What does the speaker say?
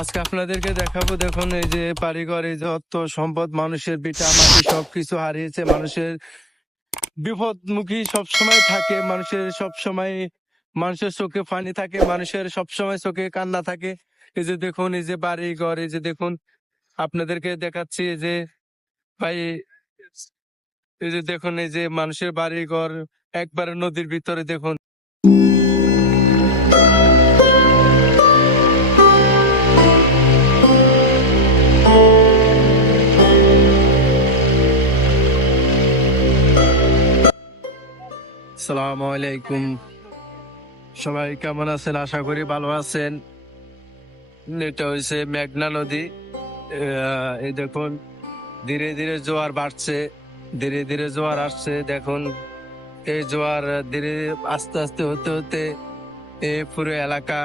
আজকে আপনাদেরকে দেখাবো, দেখুন এই যে বাড়িঘর, এই যে অর্থ সম্পদ, মানুষের ভিটা মাটি সবকিছু হারিয়েছে। মানুষের বিপদমুখী সবসময় থাকে, মানুষের চোখে পানি থাকে, মানুষের সবসময় চোখে কান্না থাকে। এই যে দেখুন, এই যে বাড়ি ঘর, এই যে দেখুন, আপনাদেরকে দেখাচ্ছি এই যে ভাই, এই যে দেখুন, এই যে মানুষের বাড়ি ঘর একবারে নদীর ভিতরে। দেখুন, সালাম আলাইকুম। সবাই কেমন আছেন? আশা করি ভালো আছেন। এটা হয়েছে মেঘনা নদী। এই দেখুন, ধীরে ধীরে জোয়ার বাড়ছে, ধীরে ধীরে জোয়ার আসছে। দেখুন, এই জোয়ার ধীরে আস্তে আস্তে হতে হতে এই পুরো এলাকা